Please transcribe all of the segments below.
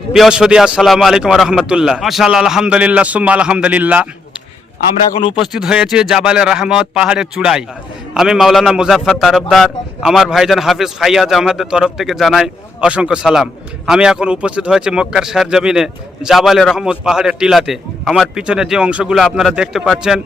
প্রিয় সদি আসসালামু আলাইকুম রহমতুল্লাহ। আলহামদুলিল্লাহ সুম্মা আলহামদুলিল্লাহ। আমরা এখন উপস্থিত হয়েছি জাবালে রহমত পাহাড়ের চূড়ায়। আমি মাওলানা মুজাফফর তারফদার আমার ভাইজান হাফিজ ফাইয়াজ আহমেদের তরফ থেকে জানাই অসংখ্য সালাম। আমি এখন উপস্থিত হয়েছি মক্কার শাহর জমিনে জাবালে রহমত পাহাড়ের টিলাতে। আমার পিছনে যে অংশগুলো আপনারা দেখতে পাচ্ছেন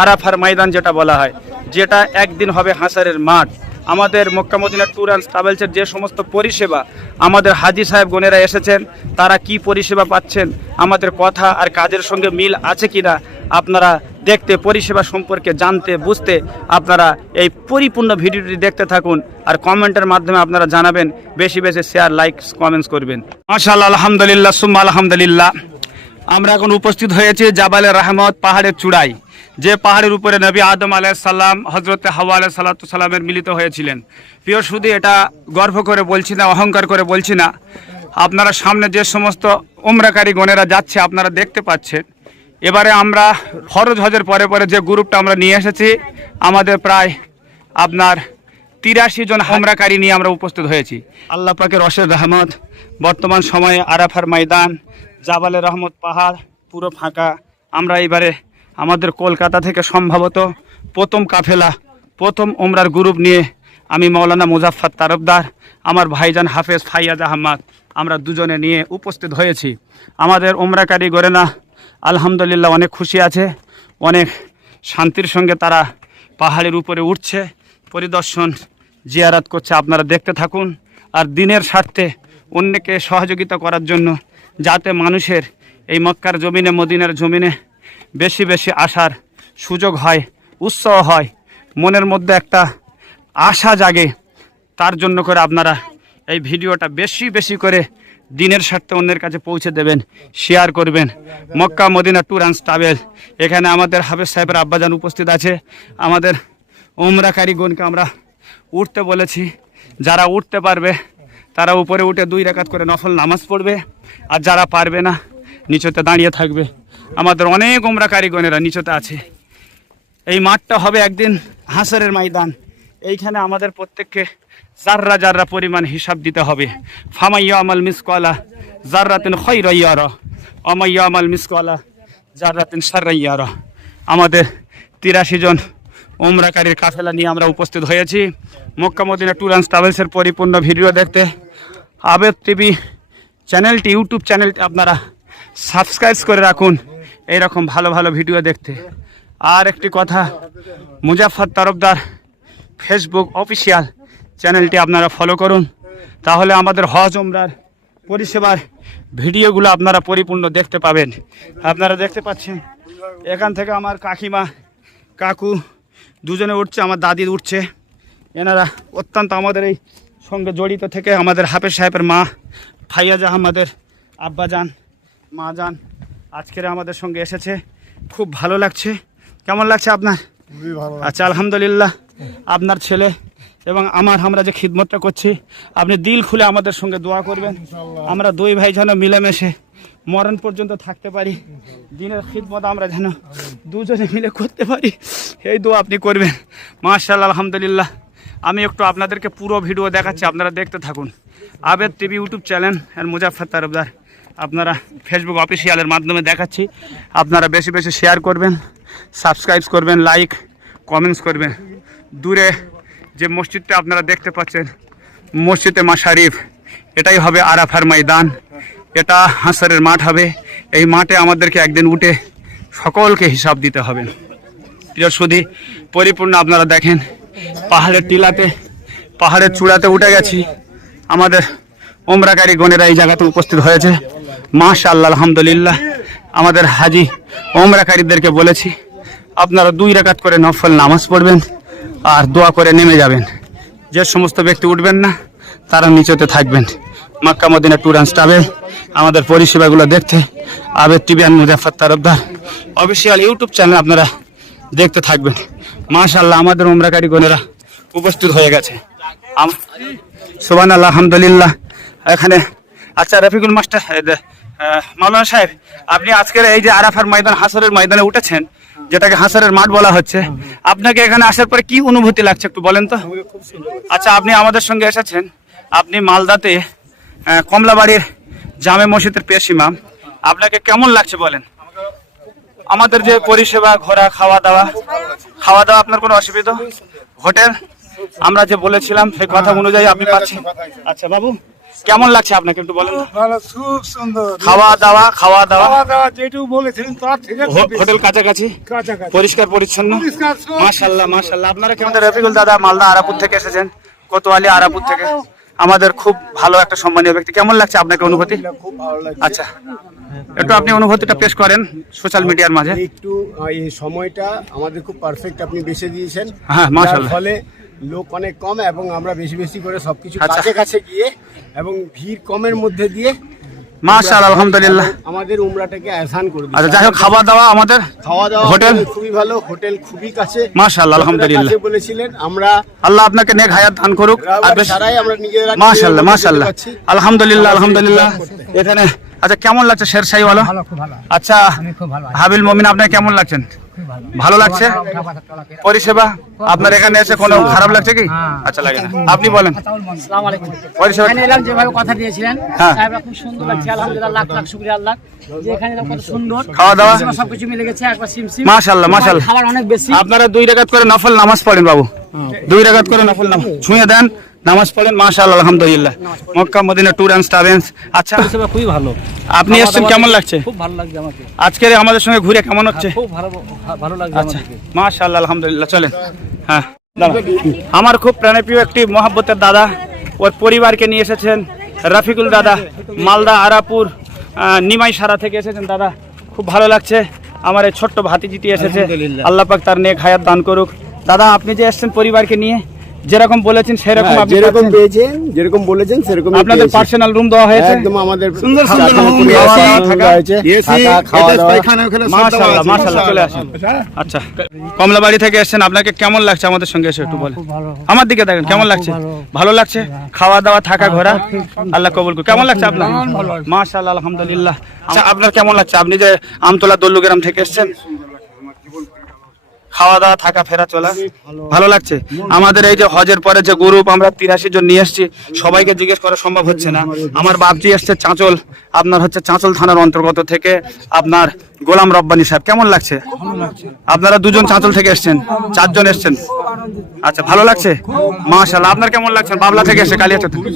আরাফার ময়দান যেটা বলা হয় যেটা একদিন হবে হাসারের মাঠ। আমাদের মক্কা মদিনা ট্যুর অ্যান্ড ট্রাভেলসের যে সমস্ত পরিষেবা আমাদের হাজি সাহেব গণেরা এসেছেন, তারা কি পরিষেবা পাচ্ছেন, আমাদের কথা আর কাজের সঙ্গে মিল আছে কি না আপনারা দেখতে, পরিষেবা সম্পর্কে জানতে, বুঝতে আপনারা এই পরিপূর্ণ ভিডিওটি দেখতে থাকুন আর কমেন্টের মাধ্যমে আপনারা জানাবেন, বেশি বেশি শেয়ার লাইক কমেন্টস করবেন। মাশাআল্লাহ, আলহামদুলিল্লাহ, সুম্মা আলহামদুলিল্লাহ। আমরা এখন উপস্থিত হয়েছি জাবালের রহমত পাহাড়ের চূড়ায়। যে পাহাড়ের উপরে নবী আদম আলাইসাল্লাম হজরত হাওয়া আলাহ সাল্লামের মিলিত হয়েছিলেন। প্রিয় শুধু এটা গর্ব করে বলছি না, অহংকার করে বলছি না। আপনারা সামনে যে সমস্ত উমরাকারী গণেরা যাচ্ছে, আপনারা দেখতে পাচ্ছেন। এবারে আমরা ফরজ হজের পরে পরে যে গ্রুপটা আমরা নিয়ে এসেছি, আমাদের প্রায় আপনার তিরাশি জন হামরাকারী নিয়ে আমরা উপস্থিত হয়েছি। আল্লাহ পাকের রশের রহমত, বর্তমান সময়ে আরাফার ময়দান জাবালে রহমত পাহাড় পুরো ফাঁকা। আমরা এবারে আমাদের কলকাতা থেকে সম্ভবত প্রথম কাফেলা, প্রথম ওমরার গ্রুপ নিয়ে আমি মৌলানা মুজাফফর তারফদার, আমার ভাইজান হাফেজ ফাইয়াজ আহমদ, আমরা দুজনে নিয়ে উপস্থিত হয়েছি। আমাদের ওমরাকারী গোরেনা আলহামদুলিল্লাহ অনেক খুশি আছে, অনেক শান্তির সঙ্গে তারা পাহাড়ের উপরে উঠছে। পরিদর্শন জিয়ারাত করছে, আপনারা দেখতে থাকুন। আর দিনের স্বার্থে অন্যকে সহযোগিতা করার জন্য যাতে মানুষের এই মক্কার জমিনে, মদিনার জমিনে বেশি বেশি আসার সুযোগ হয়, উৎসাহ হয়, মনের মধ্যে একটা আশা জাগে। তার জন্য করে আপনারা এই ভিডিওটা বেশি বেশি করে দিনের স্বার্থে অন্যের কাছে পৌঁছে দেবেন শেয়ার করবেন। Makka Madina tour and travel এখানে আমাদের হাফেজ সাহেবের আব্বাজান উপস্থিত আছে। আমাদের ওমরাকারীগণকে আমরা উঠতে বলেছি। যারা উঠতে পারবে, তারা উপরে উঠে দুই রেখাত করে নফল নামাজ পড়বে। আর যারা পারবে না, নিচতে দাঁড়িয়ে থাকবে। আমাদের অনেক ওমরা কারিগণেরা নিচতে আছে। এই মাঠটা হবে একদিন হাসরের ময়দান। এইখানে আমাদের প্রত্যেককে জাররা জাররা পরিমাণ হিসাব দিতে হবে। ফামাইয়া আমাল মিসকলা জাররাতিন খৈরাইয়ার অমাইয়া আমাল মিসকলা জাররাতিন সারাইয়ার আমাদের তিরাশি জন ওমরাকারীর কাফেলা নিয়ে আমরা উপস্থিত হয়েছি। মক্কা মদিনা ট্যুর অ্যান্ড ট্রাভেলসের পরিপূর্ণ ভিডিও দেখতে। আবেদ টিভি চ্যানেলটি, ইউটিউব চ্যানেলটি আপনারা সাবস্ক্রাইব করে রাখুন। এইরকম ভালো ভালো ভিডিও দেখতে। আর একটি কথা মুজাফর তরফদার ফেসবুক অফিসিয়াল চ্যানেলটি আপনারা ফলো করুন। তাহলে আমাদের হজ ওমরার পরিষেবার ভিডিওগুলো আপনারা পরিপূর্ণ দেখতে পাবেন। আপনারা দেখতে পাচ্ছেন, এখান থেকে আমার কাকিমা, কাকু দুজনে উঠছে, আমার দাদি উঠছে। এনারা অত্যন্ত আমাদের এই সঙ্গে জড়িত থেকে আমাদের হাফেজ সাহেবের মা, ফাইয়াজ আহমদের আব্বাজান মা যান আজকের আমাদের সঙ্গে এসেছে। খুব ভালো লাগছে। কেমন লাগছে আপনার? আচ্ছা আলহামদুলিল্লাহ। আপনার ছেলে এবং আমার আমরা যে খিদমতটা করছি আপনি দিল খুলে আমাদের সঙ্গে দোয়া করবেন। আমরা দুই ভাই যেন মিলেমিশে মরণ পর্যন্ত থাকতে পারি। দিনের খিদমত আমরা যেন দুজনে মিলে করতে পারি। এই দোয়া আপনি করবেন। মার্শাল্লাহ আলহামদুলিল্লাহ। আমি একটু আপনাদেরকে পুরো ভিডিও দেখাচ্ছি আপনারা দেখতে থাকুন। আবেদ টিভি ইউটিউব চ্যানেল আর মুজাফর তারফদার আপনারা ফেসবুক অফিসিয়ালের মাধ্যমে দেখাচ্ছি। আপনারা বেশি বেশি শেয়ার করবেন সাবস্ক্রাইব করবেন লাইক কমেন্টস করবেন। দূরে যে মসজিদটা আপনারা দেখতে পাচ্ছেন, মসজিদে মা শরীফ, এটাই হবে আরাফার ময়দান। এটা হাসারের মাঠ হবে। এই মাঠে আমাদেরকে একদিন উঠে সকলকে হিসাব দিতে হবে। প্রিয় পরিপূর্ণ আপনারা দেখেন, পাহাড়ের টিলাতে, পাহাড়ের চূড়াতে উঠে গেছি। আমাদের ওমরাকারী গণেরা এই জায়গাতে উপস্থিত হয়েছে। মাশাআল্লাহ, আলহামদুলিল্লাহ। আমাদের হাজি ওমরাকারীদেরকে বলেছি, আপনারা দুই রাকাত করে নফল নামাজ পড়বেন আর দোয়া করে নেমে যাবেন। যে সমস্ত ব্যক্তি উঠবেন না, তারা নিচেতে থাকবেন। Makka Madina tour and travel, আমাদের পরিষেবাগুলো দেখতে, Abed TV and Muzaffar Tarafdar official YouTube channel আপনারা দেখতে থাকবেন। মাশাআল্লাহ, আমাদের ওমরাকারী গণেরা উপস্থিত হয়ে গেছে। সোবান আল্লাহ আলহামদুলিল্লাহ। এখানে আচ্ছা রফিকুল মাস্টার মাওলানা সাহেব, আপনি আজকের এই যে আরাফার ময়দান, হাসরের ময়দানে উঠেছেন, যেটাকে হাসরের মাঠ বলা হচ্ছে, আপনাকে এখানে আসার পরে কি অনুভূতি লাগছে একটু বলেন তো? আচ্ছা আপনি আমাদের সঙ্গে এসেছেন, আপনি মালদাতে কমলাবাড়ির জামে মসজিদের পেশ ইমাম আপনাকে কেমন লাগছে বলেন? আমাদের যে পরিষেবা, ঘোরা খাওয়া দাওয়া খাওয়া দাওয়া আপনার কোনো অসুবিধা? হোটেল, আমরা যে বলেছিলাম, সেই কথা অনুযায়ী আপনি পাচ্ছেন। আচ্ছা বাবু কেমন লাগছে আপনাকে একটু বলেন? ভালো খুব সুন্দর। খাওয়া দাওয়া খাওয়া দাওয়া খাওয়া দাওয়া যেটুকু বলেছিলেন তার থেকে হোটেল কাছাকাছি? কাছাকাছি। পরিষ্কার পরিচ্ছন্ন? পরিষ্কার মাশাল্লাহ মাশাল্লাহ। আপনারা কেমন রফিকুল দাদা মালদা আরাপুর থেকে এসেছেন কোতোয়ালি আরাপুর থেকে। আমাদের খুব ভালো একটা সম্মানীয় ব্যক্তি। কেমন লাগছে আপনাকে অনুভূতি? খুব ভালো লাগছে। আচ্ছা একটু আপনি অনুভূতিটা পেশ করেন সোশ্যাল মিডিয়ার মাঝে। একটু এই সময়টা আমাদের খুব পারফেক্ট আপনি বেছে দিয়েছেন। হ্যাঁ, মাশাআল্লাহ। ফলে লোক অনেক কম এবং আমরা বেশি বেশি করে সবকিছু আচ্ছা। কাছে কাছে গিয়ে এবং ভিড় কমের মধ্যে দিয়ে আলহামদুলিল্লাহ। আমাদের উমরাটাকে করে। আচ্ছা যাই হোক খাওয়া দাওয়া আমাদের। খাওয়া দাওয়া হোটেল? খুবই ভালো হোটেল খুবই কাছে। আলহামদুলিল্লাহ। বলেছিলেন আমরা আল্লাহ আপনাকে নেক হায়াত দান করুক। আর রাবার আমরা নিজেরা মাশাআল্লাহ নিজেদের মধ্যে মাশাআল্লাহ। আলহামদুলিল্লাহ আলহামদুলিল্লাহ। এখানে আচ্ছা কেমন লাগছে শেরশাহী ভালো আচ্ছা হাবিল মমিন আপনাকে কেমন লাগছেন? ভালো লাগছে? পরিষেবা? আপনার এখানে এসে কোনো খারাপ লাগছে কি? আচ্ছা লাগে না। আপনি বলেন। পরিষেবা এলাম যেভাবে কথা দিয়েছিলেন। হ্যাঁ। সাহেবরা খুব সুন্দর লাগছে। আলহামদুলিল্লাহ লাখ লাখ শুক্রিয়া আল্লাহ। যে এখানে কত সুন্দর। খাওয়া দাওয়া? সবকিছু মিলে গেছে একবার সিম সিম। মাশাআল্লাহ, মাশাআল্লাহ। খাবার অনেক বেশি। আপনারা দুই রাকাত করে নফল নামাজ পড়েন বাবু। দুই রাকাত করে নফল নামাজ। ছুঁয়ে দেন। নামাজ পড়েন মাশাআল্লাহ আলহামদুলিল্লাহ। Makka Madina tour and travels আচ্ছা পরিষেবা খুবই ভালো। আপনি এসেছেন কেমন লাগছে? খুব ভালো লাগছে আমাকে। আজকের আমাদের সঙ্গে ঘুরে কেমন হচ্ছে? খুব ভালো ভালো লাগছে আচ্ছা মাশাআল্লাহ আলহামদুলিল্লাহ চলেন। হ্যাঁ আমার খুব প্রাণপ্রিয় একটি মহাব্বতের দাদা ওর পরিবারকে নিয়ে এসেছেন রফিকুল দাদা মালদা আরাপুর নিমাই সারা থেকে এসেছেন দাদা। খুব ভালো লাগছে আমার এই ছোট্ট ভাতিজিটি এসেছে। আল্লাহ পাক তার নেক হায়াত দান করুক। দাদা আপনি যে এসেছেন পরিবারকে নিয়ে যেরকম বলেছেন সেরকম হ্যাঁ, আপনি যেরকম পাচ্ছেন? পেয়েছেন যেরকম বলেছেন সেরকম আপনাদের পার্সোনাল রুম দেওয়া হয়েছে। একদম আমাদের সুন্দর সুন্দর থাকা, room AC, দাওয়া থাকা, হয়েছে, থাকা, খাওয়া দাওয়া। মাশাআল্লাহ মাশাআল্লাহ চলে আসেন। আচ্ছা কমলাবাড়ি থেকে এসেছেন আপনাকে কেমন লাগছে আমাদের সঙ্গে এসে একটু বলেন? আমার দিকে দেখেন কেমন লাগছে? ভালো। লাগছে? খাওয়া দাওয়া থাকা ঘোরা? আল্লাহ কবুল করুন কেমন লাগছে আপনার? মাশাআল্লাহ আলহামদুলিল্লাহ। আচ্ছা আপনার কেমন লাগছে? আপনি যে আমতলা দল্লুগ্রাম থেকে এসেছেন? খাওয়া দাওয়া থাকা ফেরা চলা। ভালো। লাগছে। আমাদের এই যে হজের পরে যে গ্রুপ আমরা তিরাশি জন নিয়ে এসছি সবাইকে জিজ্ঞেস করা সম্ভব হচ্ছে না। আমার বাপজি এসছে চাঁচল আপনার হচ্ছে চাঁচল থানার অন্তর্গত থেকে। আপনার গোলাম রব্বানি সাহেব কেমন লাগছে? আপনারা দুজন চাঁচল থেকে এসছেন চারজন এসছেন। আচ্ছা ভালো লাগছে? মাশাল্লাহ আপনার কেমন লাগছে? বাবলা থেকে এসে কালিয়াচক থেকে।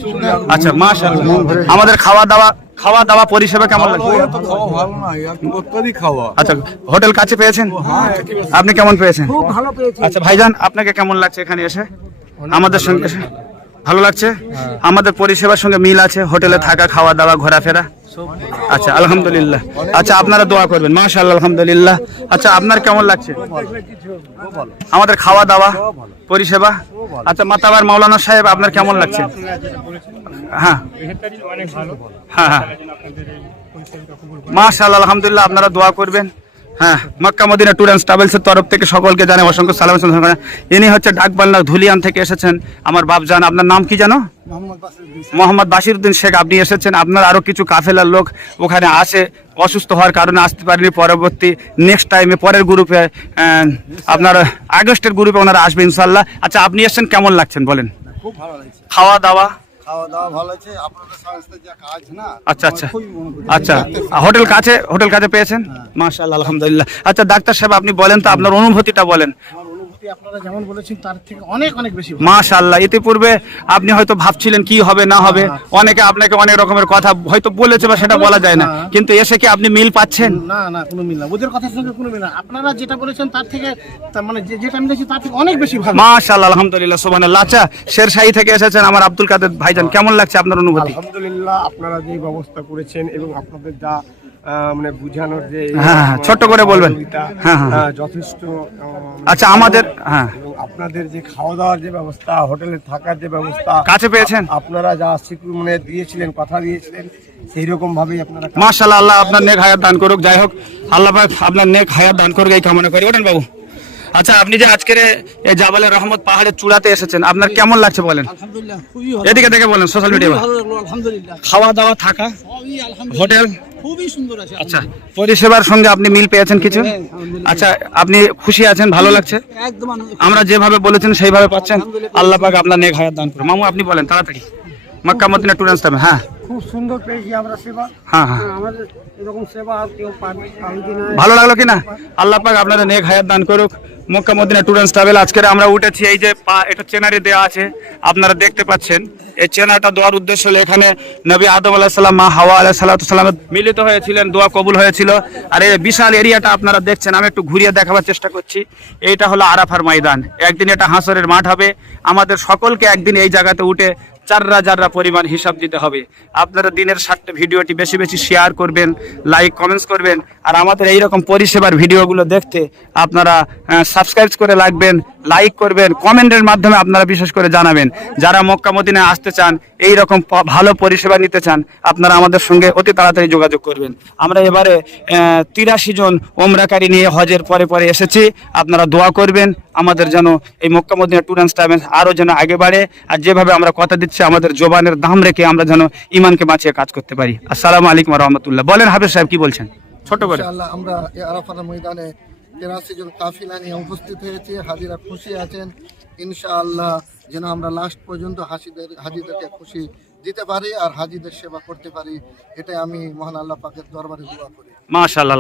আচ্ছা মাশাল্লাহ আমাদের খাওয়া দাওয়া খাওয়া দাওয়া পরিষেবা কেমন লাগছে? আচ্ছা হোটেল কাছে পেয়েছেন? আপনি কেমন পেয়েছেন? আচ্ছা ভাইজান আপনাকে কেমন লাগছে এখানে এসে? আমাদের সঙ্গে এসে? ভালো লাগছে? আমাদের পরিষেবার সঙ্গে মিল আছে হোটেলে থাকা খাওয়া দাওয়া ঘোরাফেরা? আচ্ছা আলহামদুলিল্লাহ। আচ্ছা আপনারা দোয়া করবেন মাশাআল্লাহ আলহামদুলিল্লাহ। আচ্ছা আপনার কেমন লাগছে? আমাদের খাওয়া দাওয়া পরিষেবা? আচ্ছা মাতাবার মাওলানা সাহেব আপনার কেমন লাগছে? হ্যাঁ। হ্যাঁ হ্যাঁ। মাশাআল্লাহ আলহামদুলিল্লাহ আপনারা দোয়া করবেন। হ্যাঁ মক্কা মদিনা ট্যুর অ্যান্ড ট্রাভেলসের তরফ থেকে সকলকে জানাই অসংখ্য সালাম। ইনি হচ্ছে ডাকবাংলা ধুলিয়ান থেকে এসেছেন। আমার বাপজান আপনার নাম কি জানো? মোহাম্মদ বাসিরউদ্দিন শেখ। আপনি এসেছেন। আপনার আরও কিছু কাফেলার লোক ওখানে আসে অসুস্থ হওয়ার কারণে আসতে পারেনি। পরবর্তী নেক্সট টাইমে পরের গ্রুপে আপনার আগস্টের গ্রুপে ওনারা আসবে ইনশাল্লাহ আচ্ছা আপনি এসেছেন কেমন লাগছেন বলেন? খুব ভালো লাগছে। খাওয়া দাওয়া খাওয়া দাওয়া ভালো আছে আপনাদের সংস্থার যা কাজ না? আচ্ছা আচ্ছা। আচ্ছা হোটেল কাছে হোটেল কাছে পেয়েছেন? মাশাআল্লাহ আলহামদুলিল্লাহ। আচ্ছা ডাক্তার সাহেব আপনি বলেন তো আপনার অনুভূতিটা বলেন। অনুভূতি আপনারা যেমন বলেছেন তার থেকে অনেক অনেক বেশি মাশাআল্লাহ ইতিপূর্বে আপনি হয়তো ভাবছিলেন কি হবে না হবে। অনেকে আপনাকে অনেক রকমের কথা হয়তো বলেছে বা সেটা বলা যায় না। কিন্তু এসে কি আপনি মিল পাচ্ছেন? না না কোনো মিল না। ওদের কথার সঙ্গে কোনো মিল না। আপনারা যেটা বলেছেন তার থেকে মানে যেটা তার থেকে অনেক বেশি ভালো। মাশাআল্লাহ আলহামদুলিল্লাহ সুবহানাল্লাহ। আচ্ছা শেরশাহী থেকে এসেছেন আমার আব্দুল কাদের ভাইজান। কেমন লাগছে আপনার অনুভূতি? আলহামদুলিল্লাহ আপনারা যে ব্যবস্থা করেছেন এবং আপনাদের যা মানে বুঝানোর যে হ্যাঁ, হ্যাঁ, ছোট্ট করে বলবেন। হ্যাঁ, হ্যাঁ। যথেষ্ট আচ্ছা আমাদের হ্যাঁ। আপনাদের যে খাওয়া দাওয়ার যে ব্যবস্থা হোটেলে থাকার যে ব্যবস্থা কাছে পেয়েছেন? আপনারা যা স্বীকৃতি মানে দিয়েছিলেন কথা দিয়েছিলেন সেই রকম ভাবেই আপনারা মাশাআল্লাহ আল্লাহ আপনার নেক হায়াত দান করুক। যাই হোক আল্লাহ পাক আপনার নেক হায়াত দান করুক এই কামনা করি। ওঠেন বাবু। আচ্ছা আপনি যে আজকের এই জাবালে রহমত পাহাড়ের চূড়াতে এসেছেন আপনার কেমন লাগছে বলেন? এদিকে দেখে বলেন সোশ্যাল মিডিয়া খাওয়া দাওয়া থাকা হোটেল খুবই সুন্দর আছে। আচ্ছা পরিষেবার সঙ্গে আপনি মিল পেয়েছেন কিছু? আচ্ছা আপনি খুশি আছেন ভালো লাগছে? একদম আমরা যেভাবে বলেছেন সেইভাবে পাচ্ছেন। আল্লাহ পাক আপনার নেক হায়াত দান করুন মামু আপনি বলেন তাড়াতাড়ি। মক্কা মদিনা ট্যুর অ্যান্ড হ্যাঁ। খুব সুন্দর পেয়েছি আমরা সেবা। হ্যাঁ হ্যাঁ। আমাদের এরকম সেবা আর কেউ পাবে ভালো লাগল কি না? আল্লাহ পাক আপনাদের নেক হায়াত দান করুক। Makka Madina tour and travel আজকে আমরা উঠেছি এই যে পা এটা চেনারি দেওয়া আছে আপনারা দেখতে পাচ্ছেন। এই চেনাটা দেওয়ার উদ্দেশ্য হলো এখানে নবী আদম আলাহ সাল্লাম মা হাওয়া আলাহ সাল্লাম মিলিত হয়েছিলেন দোয়া কবুল হয়েছিল। আর এই বিশাল এরিয়াটা আপনারা দেখছেন আমি একটু ঘুরিয়ে দেখাবার চেষ্টা করছি। এইটা হলো আরাফার ময়দান। একদিন এটা হাঁসরের মাঠ হবে। আমাদের সকলকে একদিন এই জায়গাতে উঠে চাররা যাররা পরিমাণ হিসাব দিতে হবে। আপনারা দিনের সাতটা ভিডিওটি বেশি বেশি শেয়ার করবেন লাইক কমেন্টস করবেন, আর আমাদের এই রকম পরিষেবার ভিডিওগুলো দেখতে আপনারা সাবস্ক্রাইব করে রাখবেন লাইক করবেন কমেন্টের মাধ্যমে আপনারা বিশেষ করে জানাবেন। যারা মক্কা মদিনায় আসতে চান এই রকম ভালো পরিষেবা নিতে চান আপনারা আমাদের সঙ্গে অতি তাড়াতাড়ি যোগাযোগ করবেন। আমরা এবারে তিরাশি জন ওমরাকারী নিয়ে হজের পরে পরে এসেছি। আপনারা দোয়া করবেন আমাদের যেন এই Makka Madina tour and travels আরও যেন আগে বাড়ে। আর যেভাবে আমরা কথা দিচ্ছি আমাদের জবানের দাম রেখে আমরা যেন ইমানকে বাঁচিয়ে কাজ করতে পারি। আসসালামু আলাইকুম রহমতুল্লাহ। বলেন হাফিজ সাহেব কি বলছেন? ছোট করে। ইনশাআল্লাহ আমরা আরাফার ময়দানে তেরাশি জন কাফিলা নিয়ে উপস্থিত হয়েছে, হাজিরা খুশি আছেন। ইনশাআল্লাহ যেন আমরা লাস্ট পর্যন্ত হাসিদের, হাজিদেরকে খুশি দিতে পারি আর হাজিদের সেবা করতে পারি। এটাই আমি মহান আল্লাহ পাকের দরবারে দোয়া করি। মাশাআল্লাহ